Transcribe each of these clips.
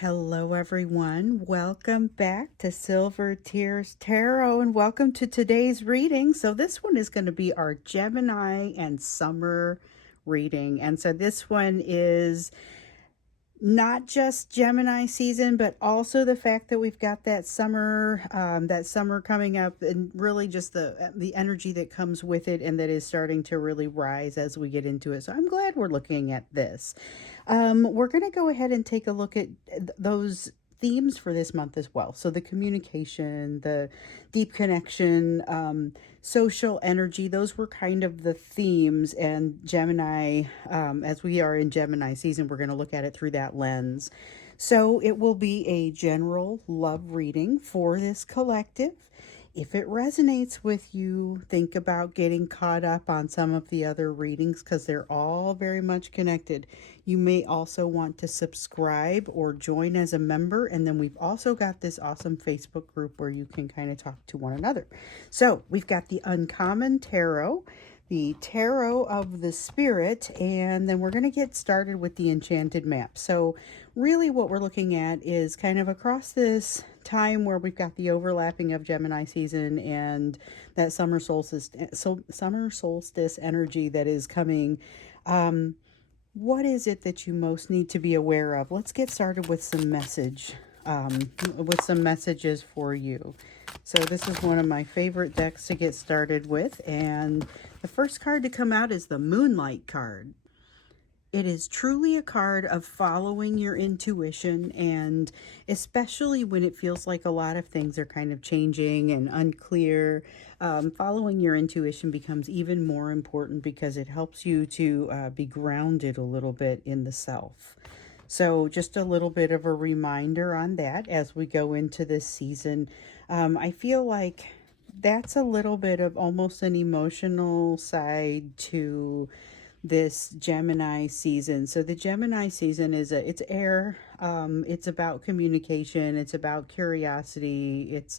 Hello, everyone. Welcome back to Silver Tears Tarot, and welcome to today's reading. So, this one is going to be our Gemini and summer reading. And so, this one is not just Gemini season, but also the fact that we've got that summer coming up, and really just the energy that comes with it, and that is starting to really rise as we get into it. So I'm glad we're looking at this. We're going to go ahead and take a look at those themes for this month as well. So the communication, the deep connection, social energy, those were kind of the themes. And Gemini, as we are in Gemini season, we're going to look at it through that lens. So it will be a general love reading for this collective. If it resonates with you, think about getting caught up on some of the other readings because they're all very much connected. You may also want to subscribe or join as a member. And then we've also got this awesome Facebook group where you can kind of talk to one another. So we've got the Uncommon Tarot, the Tarot of the Spirit, and then we're going to get started with the Enchanted Map. So really what we're looking at is kind of across this time where we've got the overlapping of Gemini season and that summer solstice energy that is coming. What is it that you most need to be aware of? Let's get started with some messages for you. So this is one of my favorite decks to get started with, and the first card to come out is the Moonlight card. It is truly a card of following your intuition, and especially when it feels like a lot of things are kind of changing and unclear, following your intuition becomes even more important because it helps you to be grounded a little bit in the self. So just a little bit of a reminder on that as we go into this season. I feel like that's a little bit of almost an emotional side to this Gemini season. So the Gemini season it's air. It's about communication. It's about curiosity. It's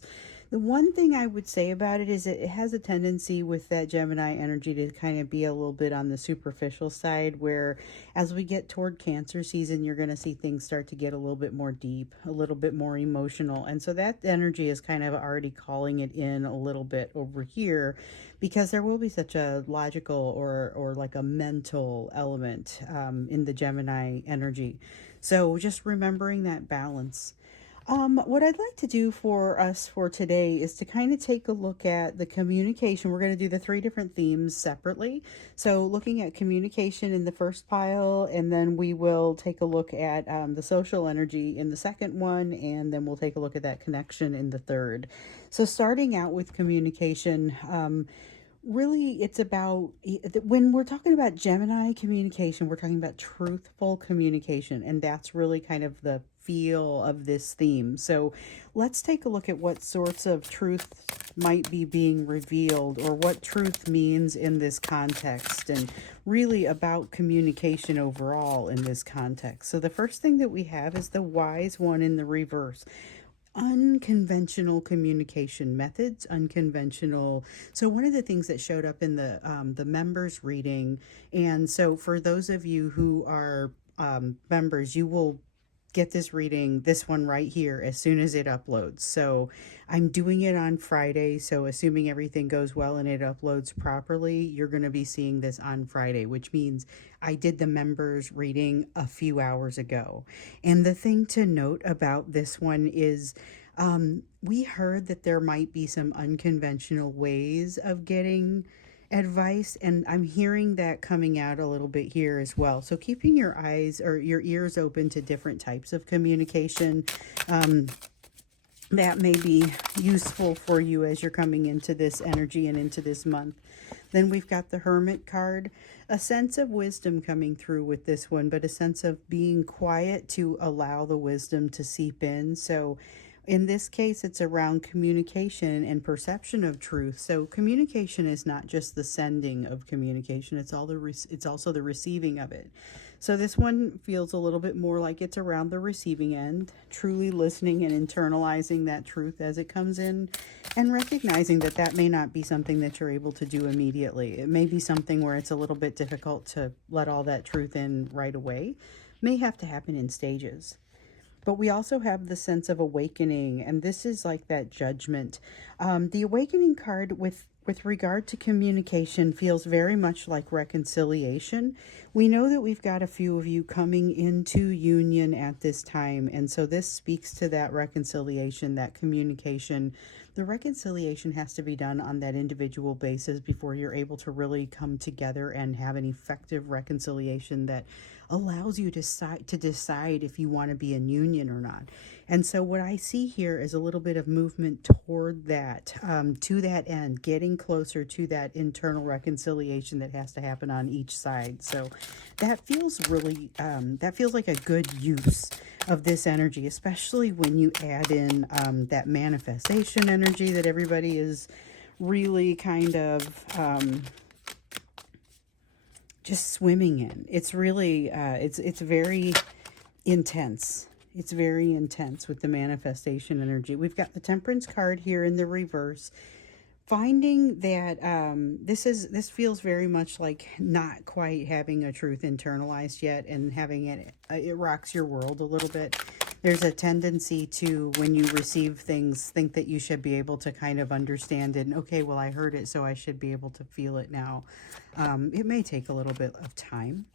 the one thing I would say about it is it has a tendency with that Gemini energy to kind of be a little bit on the superficial side, where as we get toward Cancer season, you're going to see things start to get a little bit more deep, a little bit more emotional. And so that energy is kind of already calling it in a little bit over here, because there will be such a logical or like a mental element in the Gemini energy. So just remembering that balance. What I'd like to do for us for today is to kind of take a look at the communication. We're going to do the three different themes separately. So looking at communication in the first pile, and then we will take a look at the social energy in the second one, and then we'll take a look at that connection in the third. So starting out with communication, really it's about, when we're talking about Gemini communication, we're talking about truthful communication, and that's really kind of the feel of this theme. So let's take a look at what sorts of truth might be being revealed, or what truth means in this context, and really about communication overall in this context. So the first thing that we have is the Wise One in the reverse. Unconventional communication methods, unconventional. So one of the things that showed up in the members reading, and so for those of you who are members, you will get this reading, this one right here, as soon as it uploads. So I'm doing it on Friday, so assuming everything goes well and it uploads properly, you're going to be seeing this on Friday, which means I did the members reading a few hours ago. And the thing to note about this one is we heard that there might be some unconventional ways of getting advice, and I'm hearing that coming out a little bit here as well. So keeping your eyes or your ears open to different types of communication, that may be useful for you as you're coming into this energy and into this month. Then we've got the Hermit card, a sense of wisdom coming through with this one, but a sense of being quiet to allow the wisdom to seep in. So in this case, it's around communication and perception of truth. So communication is not just the sending of communication, it's also the receiving of it. So this one feels a little bit more like it's around the receiving end, truly listening and internalizing that truth as it comes in, and recognizing that that may not be something that you're able to do immediately. It may be something where it's a little bit difficult to let all that truth in right away. May have to happen in stages. But we also have the sense of awakening, and this is like that judgment. The awakening card with regard to communication feels very much like reconciliation. We know that we've got a few of you coming into union at this time, and so this speaks to that reconciliation, that communication. The reconciliation has to be done on that individual basis before you're able to really come together and have an effective reconciliation that allows you to decide if you want to be in union or not. And so what I see here is a little bit of movement toward that, to that end, getting closer to that internal reconciliation that has to happen on each side. So that feels really, that feels like a good use of this energy, especially when you add in that manifestation energy that everybody is really kind of just swimming in. It's really, it's very intense. It's very intense with the manifestation energy. We've got the Temperance card here in the reverse. Finding that this feels very much like not quite having a truth internalized yet, and having it rocks your world a little bit. There's a tendency to, when you receive things, think that you should be able to kind of understand it. And, okay, well, I heard it, so I should be able to feel it now. It may take a little bit of time.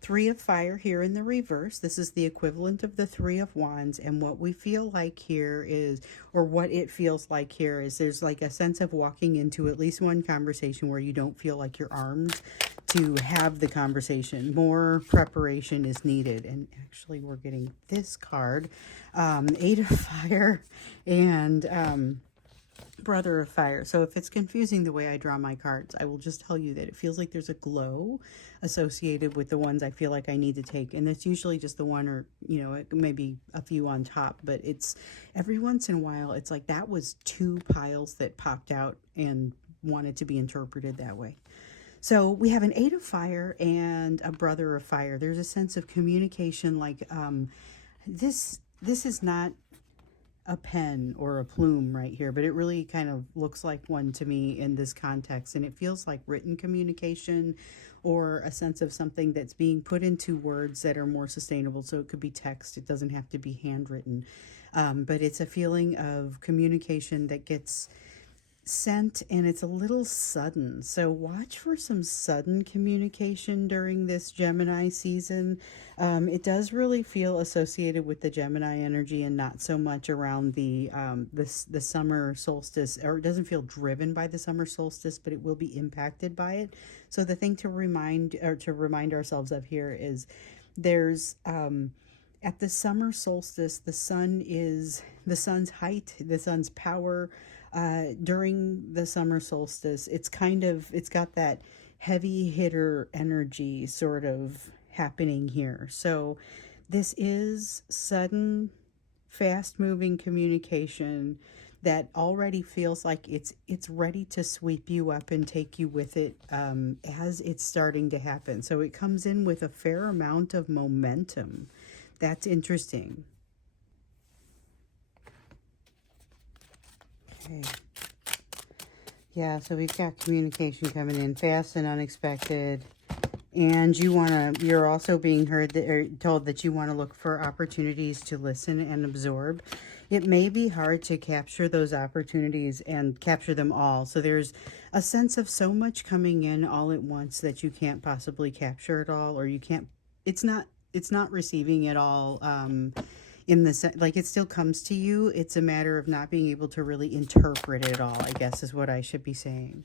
Three of Fire here in the reverse. This is the equivalent of the Three of Wands. And what we feel like here is, or what it feels like here is, there's like a sense of walking into at least one conversation where you don't feel like you're armed to have the conversation. More preparation is needed. And actually we're getting this card, Eight of Fire and Brother of Fire. So if it's confusing the way I draw my cards, I will just tell you that it feels like there's a glow associated with the ones I feel like I need to take. And that's usually just the one, or, you know, it may be a few on top, but it's every once in a while, it's like that was two piles that popped out and wanted to be interpreted that way. So we have an Eight of Fire and a Brother of Fire. There's a sense of communication, like this is not a pen or a plume right here, but it really kind of looks like one to me in this context, and it feels like written communication, or a sense of something that's being put into words that are more sustainable. So it could be text, it doesn't have to be handwritten, but it's a feeling of communication that gets sent, and it's a little sudden. So watch for some sudden communication during this Gemini season. It does really feel associated with the Gemini energy, and not so much around the summer solstice, or it doesn't feel driven by the summer solstice, but it will be impacted by it. So the thing to remind ourselves of here is there's at the summer solstice, the sun's height, the sun's power. During the summer solstice, it's got that heavy hitter energy sort of happening here. So this is sudden, fast moving communication that already feels like it's ready to sweep you up and take you with it as it's starting to happen. So it comes in with a fair amount of momentum. That's interesting. Okay. Yeah, so we've got communication coming in fast and unexpected. And you're also being told that you want to look for opportunities to listen and absorb. It may be hard to capture those opportunities and capture them all. So there's a sense of so much coming in all at once that you can't possibly capture it all, or it's not receiving it all. In the like, it still comes to you. It's a matter of not being able to really interpret it all, I guess is what I should be saying.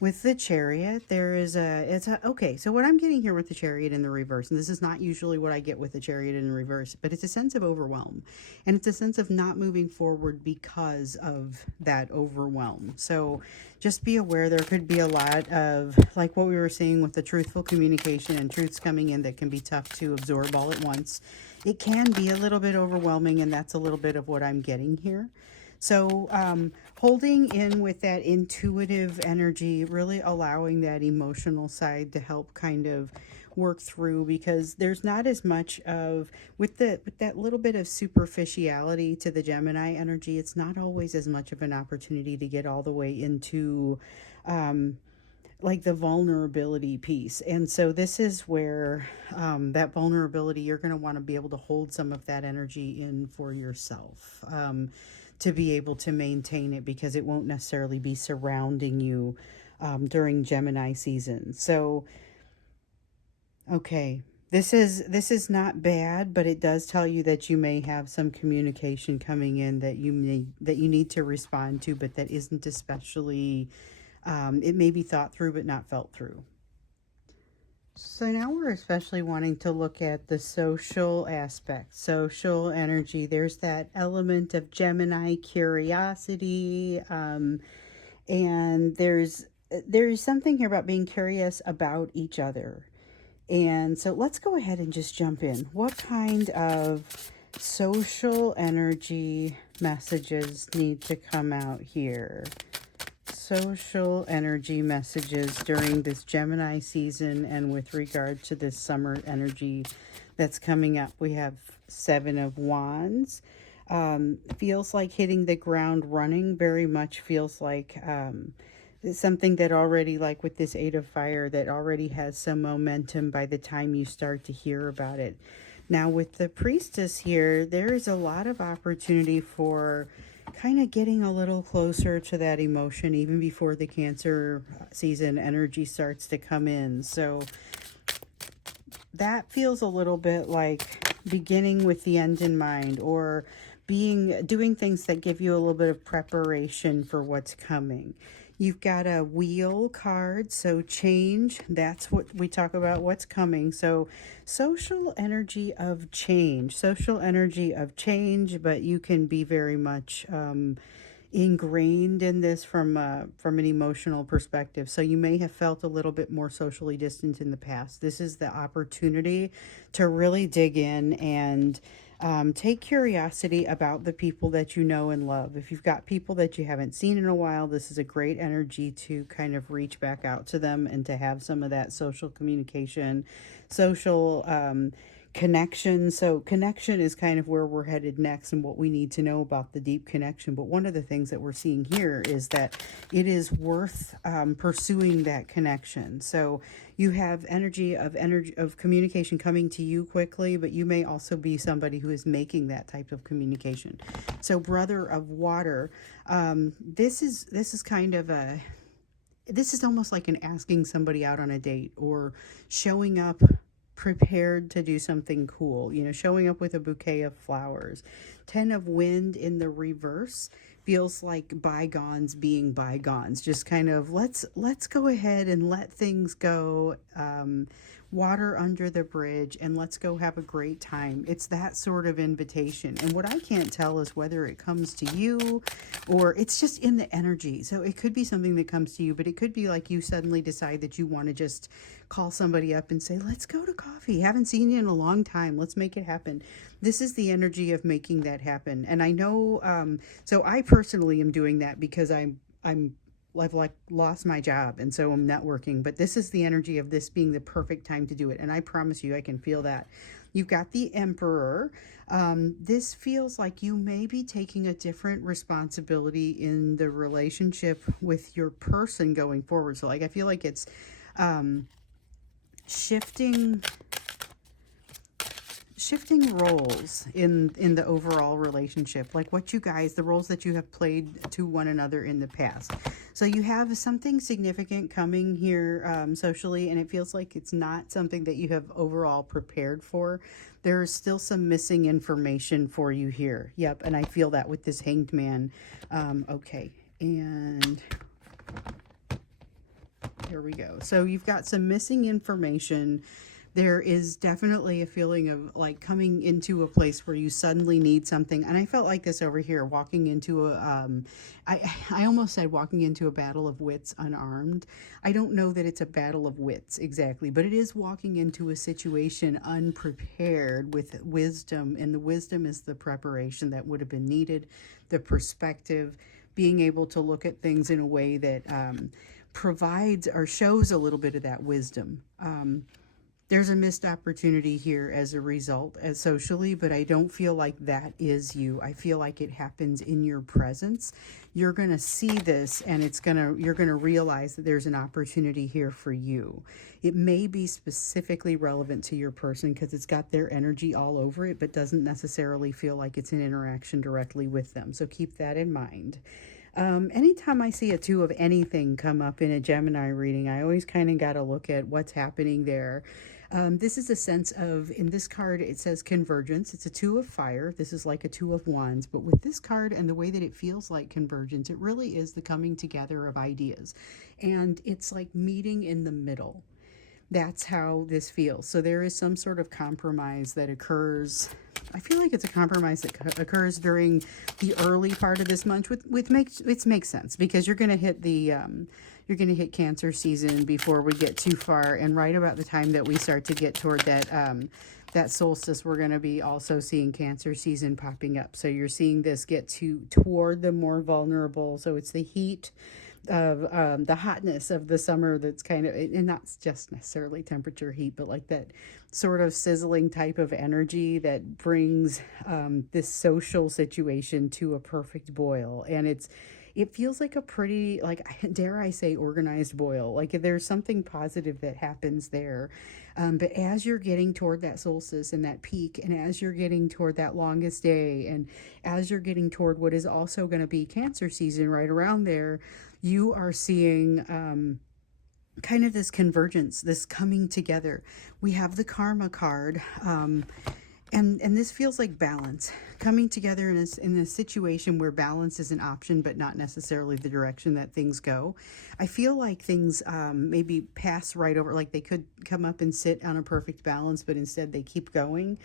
With the Chariot, okay, so what I'm getting here with the Chariot in the reverse, and this is not usually what I get with the Chariot in the reverse, but it's a sense of overwhelm, and it's a sense of not moving forward because of that overwhelm. So just be aware there could be a lot of, like what we were seeing with the truthful communication and truths coming in that can be tough to absorb all at once. It can be a little bit overwhelming, and that's a little bit of what I'm getting here. So holding in with that intuitive energy, really allowing that emotional side to help kind of work through, because there's not as much of, with that little bit of superficiality to the Gemini energy, it's not always as much of an opportunity to get all the way into like the vulnerability piece. And so this is where that vulnerability, you're going to want to be able to hold some of that energy in for yourself, to be able to maintain it, because it won't necessarily be surrounding you during Gemini season. So, okay. This is not bad, but it does tell you that you may have some communication coming in that you need to respond to, but that isn't especially, it may be thought through but not felt through. So now we're especially wanting to look at the social aspect, social energy. There's that element of Gemini curiosity, and there's something here about being curious about each other. And so let's go ahead and just jump in. What kind of social energy messages need to come out here? Social energy messages during this Gemini season and with regard to this summer energy that's coming up. We have Seven of Wands. Feels like hitting the ground running, very much feels like something that already, like with this Eight of Fire, that already has some momentum by the time you start to hear about it. Now with the Priestess here, there is a lot of opportunity for kind of getting a little closer to that emotion even before the Cancer season energy starts to come in. So that feels a little bit like beginning with the end in mind, or doing things that give you a little bit of preparation for what's coming. You've got a Wheel card, so change, that's what we talk about, what's coming. So social energy of change, but you can be very much ingrained in this from an emotional perspective. So you may have felt a little bit more socially distant in the past. This is the opportunity to really dig in and take curiosity about the people that you know and love. If you've got people that you haven't seen in a while, this is a great energy to kind of reach back out to them and to have some of that social communication, social connection. So connection is kind of where we're headed next and what we need to know about the deep connection. But one of the things that we're seeing here is that it is worth pursuing that connection. So you have energy of communication coming to you quickly, but you may also be somebody who is making that type of communication. So Brother of Water, this is kind of this is almost like an asking somebody out on a date, or showing up prepared to do something cool, showing up with a bouquet of flowers. Ten of Wind in the reverse feels like bygones being bygones, just kind of let's go ahead and let things go, water under the bridge, and let's go have a great time. It's that sort of invitation. And what I can't tell is whether it comes to you or it's just in the energy. So it could be something that comes to you, but it could be like you suddenly decide that you want to just call somebody up and say, let's go to coffee. Haven't seen you in a long time. Let's make it happen. This is the energy of making that happen. And I know, so I personally am doing that because I've like lost my job, and so I'm networking, but this is the energy of this being the perfect time to do it. And I promise you, I can feel that. You've got the Emperor. This feels like you may be taking a different responsibility in the relationship with your person going forward. So like, I feel like it's shifting roles in the overall relationship, like the roles that you have played to one another in the past. So you have something significant coming here socially, and it feels like it's not something that you have overall prepared for. There's still some missing information for you here. Yep, and I feel that with this Hanged Man. Okay, and here we go. So you've got some missing information. There is definitely a feeling of like coming into a place where you suddenly need something. And I felt like this over here, walking into I almost said walking into a battle of wits unarmed. I don't know that it's a battle of wits exactly, but it is walking into a situation unprepared with wisdom. And the wisdom is the preparation that would have been needed, the perspective, being able to look at things in a way that provides or shows a little bit of that wisdom. there's a missed opportunity here as a result as socially, but I don't feel like that is you. I feel like it happens in your presence. You're going to see this, and you're going to realize that there's an opportunity here for you. It may be specifically relevant to your person because it's got their energy all over it, but doesn't necessarily feel like it's an interaction directly with them. So keep that in mind. Anytime I see a two of anything come up in a Gemini reading, I always kind of got to look at what's happening there. This is a sense of, in this card, it says convergence. It's a two of fire. This is like a two of wands. But with this card and the way that it feels like convergence, it really is the coming together of ideas. And it's like meeting in the middle. That's how this feels. So there is some sort of compromise that occurs. I feel like it's a compromise that occurs during the early part of this month, which makes sense because you're going to hit Cancer season before we get too far, and right about the time that we start to get toward that solstice, we're going to be also seeing Cancer season popping up. So you're seeing this get toward the more vulnerable. So it's the heat of the hotness of the summer that's kind of, and not just necessarily temperature heat, but like that sort of sizzling type of energy that brings this social situation to a perfect boil. And it feels like a pretty, like, dare I say, organized boil. Like there's something positive that happens there. But as you're getting toward that solstice and that peak, and as you're getting toward that longest day, and as you're getting toward what is also going to be Cancer season right around there, you are seeing kind of this convergence, this coming together. We have the Karma card. And this feels like balance, coming together in a situation where balance is an option, but not necessarily the direction that things go. I feel like things maybe pass right over, like they could come up and sit on a perfect balance, but instead they keep going.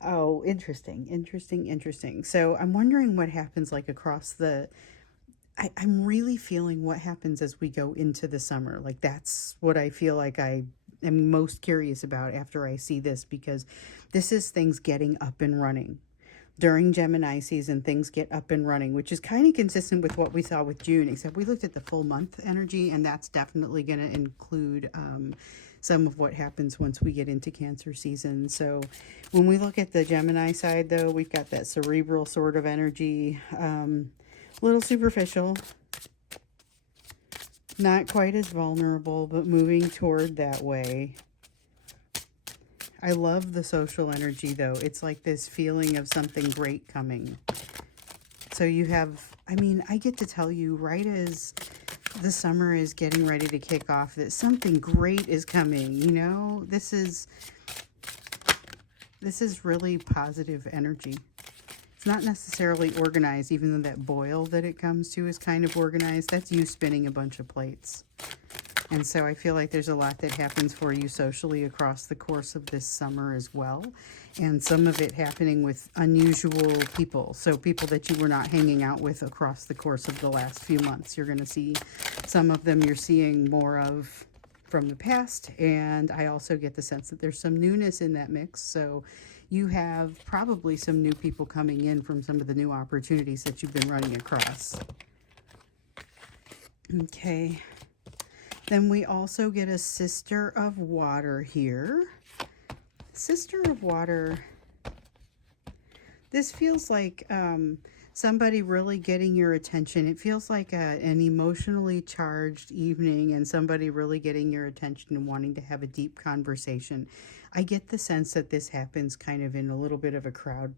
Oh, interesting. So I'm wondering what happens like across I'm really feeling what happens as we go into the summer. Like that's what I feel like I am most curious about after I see this, because this is things getting up and running. During Gemini season, things get up and running, which is kind of consistent with what we saw with June, except we looked at the full month energy, and that's definitely going to include some of what happens once we get into Cancer season. So when we look at the Gemini side, though, we've got that cerebral sort of energy, a little superficial, not quite as vulnerable, but moving toward that way. I love the social energy, though. It's like this feeling of something great coming. So you have, I mean, I get to tell you right as the summer is getting ready to kick off that something great is coming, you know? This is really positive energy. It's not necessarily organized, even though that boil that it comes to is kind of organized. That's you spinning a bunch of plates. And so I feel like there's a lot that happens for you socially across the course of this summer as well. And some of it happening with unusual people. So people that you were not hanging out with across the course of the last few months. You're going to see some of them you're seeing more of from the past. And I also get the sense that there's some newness in that mix. So you have probably some new people coming in from some of the new opportunities that you've been running across. Okay. Then we also get a Sister of Water here. Sister of Water. This feels like somebody really getting your attention. It feels like an emotionally charged evening and somebody really getting your attention and wanting to have a deep conversation. I get the sense that this happens kind of in a little bit of a crowd.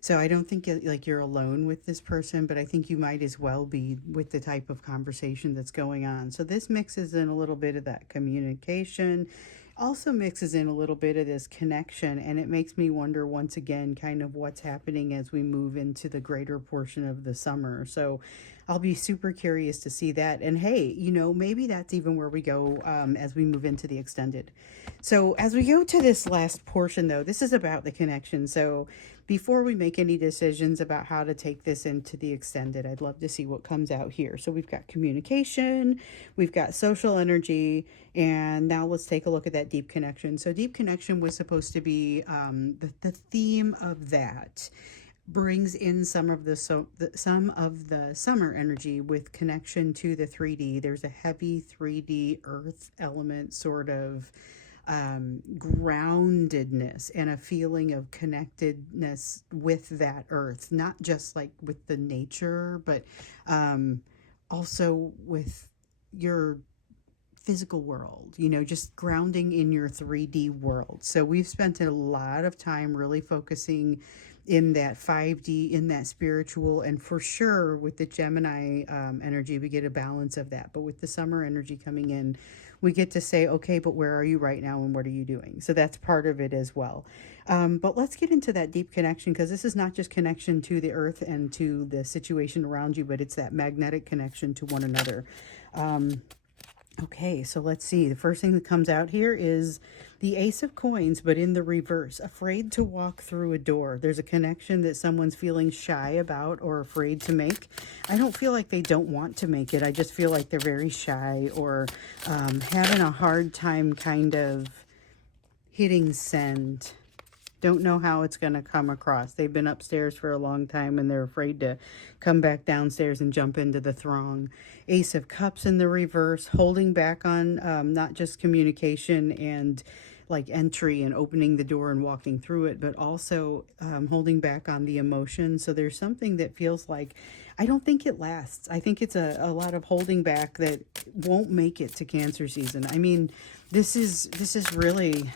So I don't think like you're alone with this person, but I think you might as well be with the type of conversation that's going on. So this mixes in a little bit of that communication, also mixes in a little bit of this connection, and it makes me wonder once again kind of what's happening as we move into the greater portion of the summer. So I'll be super curious to see that. And hey, you know, maybe that's even where we go as we move into the extended. So as we go to this last portion, though, this is about the connection. So before we make any decisions about how to take this into the extended, I'd love to see what comes out here. So we've got communication, we've got social energy, and now let's take a look at that deep connection. So deep connection was supposed to be the theme of that. Brings in some of the summer energy with connection to the 3D. There's a heavy 3D earth element sort of groundedness and a feeling of connectedness with that earth, not just like with the nature, but also with your physical world, you know, just grounding in your 3D world. So we've spent a lot of time really focusing in that 5D, in that spiritual, and for sure with the Gemini energy, we get a balance of that. But with the summer energy coming in, we get to say, okay, but where are you right now and what are you doing? So that's part of it as well. But let's get into that deep connection, because this is not just connection to the earth and to the situation around you, but it's that magnetic connection to one another. Okay, so let's see. The first thing that comes out here is the Ace of Coins, but in the reverse. Afraid to walk through a door. There's a connection that someone's feeling shy about or afraid to make. I don't feel like they don't want to make it. I just feel like they're very shy or having a hard time kind of hitting send. Don't know how it's going to come across. They've been upstairs for a long time and they're afraid to come back downstairs and jump into the throng. Ace of Cups in the reverse, holding back on not just communication and like entry and opening the door and walking through it, but also holding back on the emotion. So there's something that feels like, I don't think it lasts. I think it's a lot of holding back that won't make it to Cancer season. I mean, this is really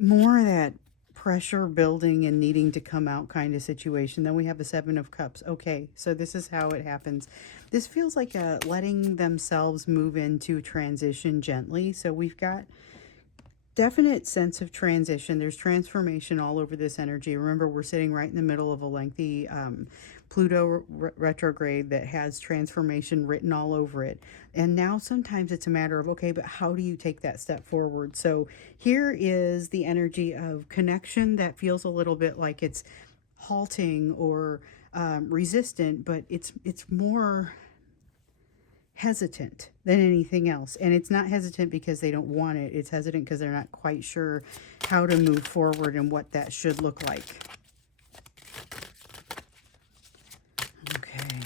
more of that pressure building and needing to come out kind of situation. Then we have the Seven of Cups. Okay, so this is how it happens. This feels like letting themselves move into transition gently. So we've got definite sense of transition. There's transformation all over this energy. Remember, we're sitting right in the middle of a lengthy Pluto retrograde that has transformation written all over it. And now sometimes it's a matter of, okay, but how do you take that step forward? So here is the energy of connection that feels a little bit like it's halting or resistant, but it's more hesitant than anything else. And it's not hesitant because they don't want it. It's hesitant because they're not quite sure how to move forward and what that should look like. Okay.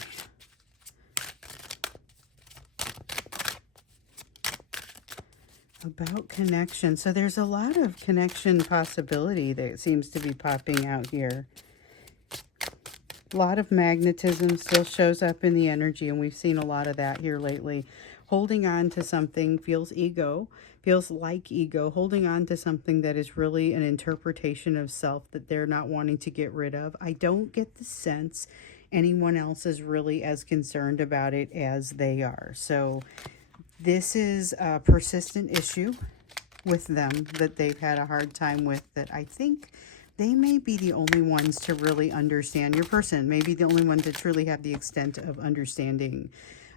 About connection. So there's a lot of connection possibility that seems to be popping out here. A lot of magnetism still shows up in the energy, and we've seen a lot of that here lately. Holding on to something feels like ego. Holding on to something that is really an interpretation of self that they're not wanting to get rid of. I don't get the sense anyone else is really as concerned about it as they are. So this is a persistent issue with them that they've had a hard time with, that I think they may be the only ones to really understand. Your person may be the only one to truly have the extent of understanding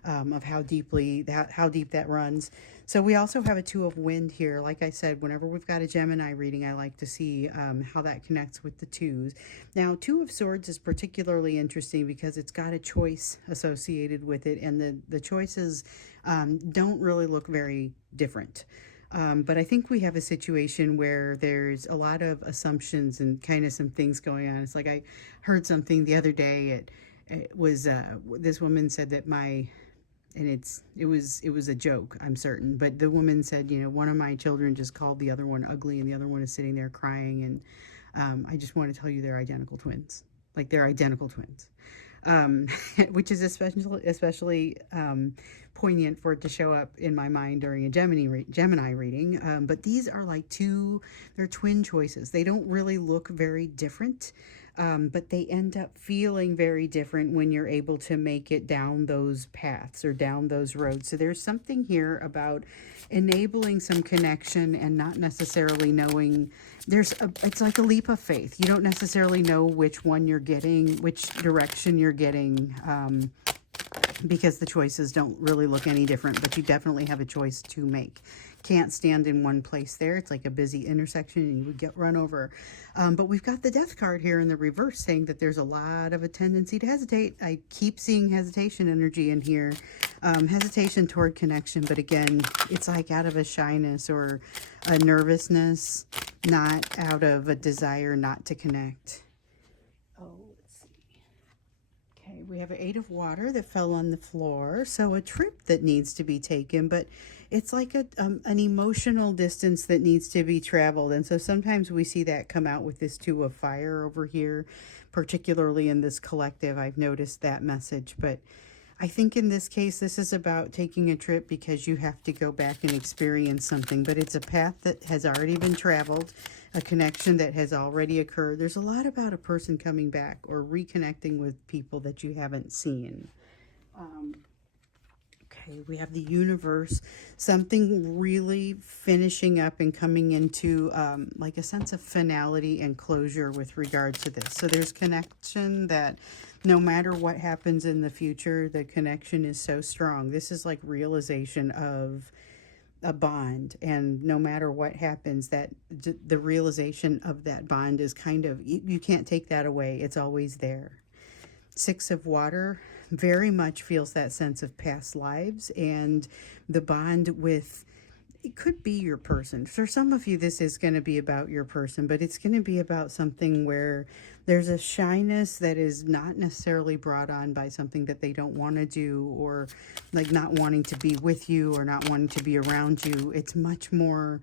of how deep that runs. So we also have a Two of Wind here. Like I said, whenever we've got a Gemini reading, I like to see how that connects with the twos. Now, Two of Swords is particularly interesting because it's got a choice associated with it, and the choices don't really look very different. But I think we have a situation where there's a lot of assumptions and kind of some things going on. It's like I heard something the other day. It was this woman said that it was a joke, I'm certain. But the woman said, you know, one of my children just called the other one ugly, and the other one is sitting there crying. And I just want to tell you they're identical twins. Like, they're identical twins. Which is especially poignant for it to show up in my mind during a Gemini reading. But these are like they're twin choices. They don't really look very different, but they end up feeling very different when you're able to make it down those paths or down those roads. So there's something here about enabling some connection and not necessarily knowing. It's like a leap of faith. You don't necessarily know which one you're getting, which direction you're getting, because the choices don't really look any different, but you definitely have a choice to make. Can't stand in one place there. It's like a busy intersection and you would get run over. But we've got the Death card here in the reverse saying that there's a lot of a tendency to hesitate. I keep seeing hesitation energy in here. Hesitation toward connection, but again, it's like out of a shyness or a nervousness, not out of a desire not to connect. Oh, let's see. Okay, we have an 8 of water that fell on the floor. So a trip that needs to be taken, but it's like an emotional distance that needs to be traveled. And so sometimes we see that come out with this 2 of fire over here, particularly in this collective. I've noticed that message, but I think in this case, this is about taking a trip because you have to go back and experience something, but it's a path that has already been traveled, a connection that has already occurred. There's a lot about a person coming back or reconnecting with people that you haven't seen. Okay, we have the universe, something really finishing up and coming into like a sense of finality and closure with regard to this. So there's connection that no matter what happens in the future, the connection is so strong. This is like realization of a bond, and no matter what happens, that the realization of that bond is kind of, you can't take that away. It's always there. 6 of water very much feels that sense of past lives and the bond with, it could be your person. For some of you, this is going to be about your person, but it's going to be about something where there's a shyness that is not necessarily brought on by something that they don't want to do, or like not wanting to be with you or not wanting to be around you. It's much more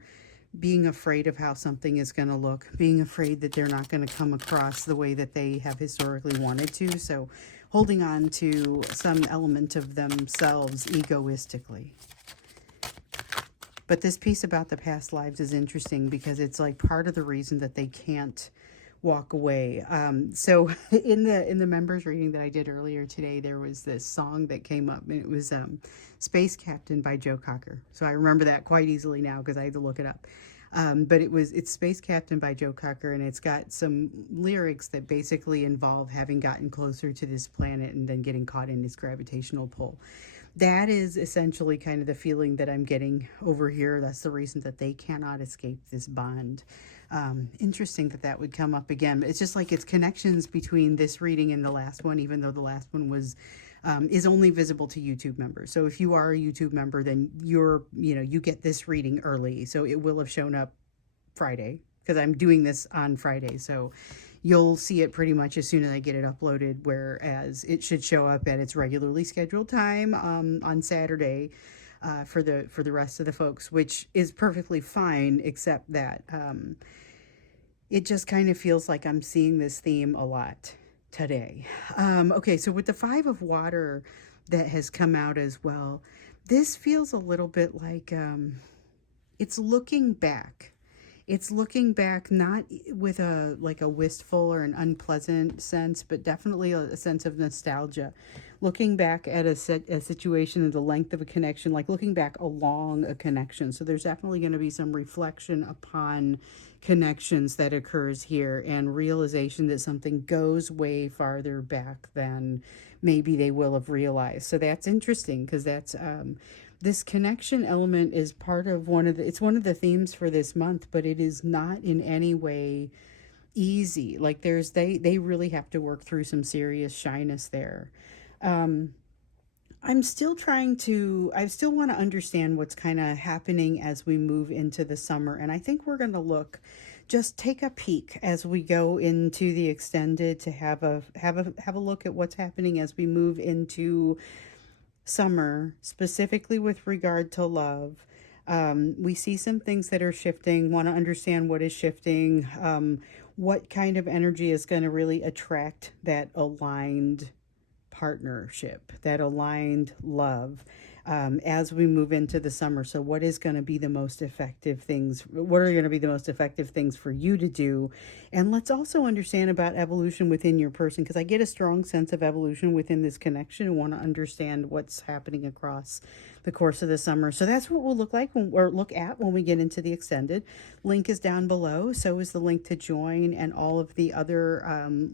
being afraid of how something is going to look, being afraid that they're not going to come across the way that they have historically wanted to. So holding on to some element of themselves egoistically. But this piece about the past lives is interesting because it's like part of the reason that they can't walk away. So in the members reading that I did earlier today, there was this song that came up, and it was Space Captain by Joe Cocker. So I remember that quite easily now because I had to look it up. But it's Space Captain by Joe Cocker, and it's got some lyrics that basically involve having gotten closer to this planet and then getting caught in its gravitational pull. That is essentially kind of the feeling that I'm getting over here. That's the reason that they cannot escape this bond. Interesting that that would come up again. But it's just like it's connections between this reading and the last one, even though the last one was is only visible to YouTube members. So if you are a YouTube member, then you get this reading early. So it will have shown up Friday because I'm doing this on Friday. So you'll see it pretty much as soon as I get it uploaded, whereas it should show up at its regularly scheduled time on Saturday for the rest of the folks, which is perfectly fine, except that it just kind of feels like I'm seeing this theme a lot today. Okay, so with the 5 of water that has come out as well, this feels a little bit like it's looking back. It's looking back not with a wistful or an unpleasant sense, but definitely a sense of nostalgia. Looking back at a situation and the length of a connection, like looking back along a connection. So there's definitely going to be some reflection upon connections that occurs here, and realization that something goes way farther back than maybe they will have realized. So that's interesting because that's this connection element is part of it's one of the themes for this month, but it is not in any way easy. Like they really have to work through some serious shyness there. I still want to understand what's kind of happening as we move into the summer. And I think we're going to just take a peek as we go into the extended to have a look at what's happening as we move into summer, specifically with regard to love. We see some things that are shifting, want to understand what is shifting, what kind of energy is going to really attract that aligned partnership, that aligned love as we move into the summer. So what is going to be the most effective things? What are going to be the most effective things for you to do? And let's also understand about evolution within your person, because I get a strong sense of evolution within this connection and want to understand what's happening across the course of the summer. So that's what we'll look at when we get into the extended. Link is down below. So is the link to join and all of the other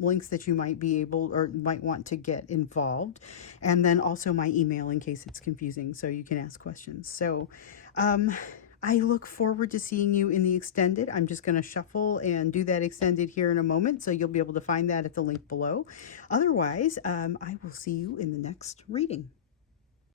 links that you might be able or might want to get involved. And then also my email in case it's confusing, so you can ask questions. So I look forward to seeing you in the extended. I'm just going to shuffle and do that extended here in a moment, so you'll be able to find that at the link below. Otherwise, I will see you in the next reading.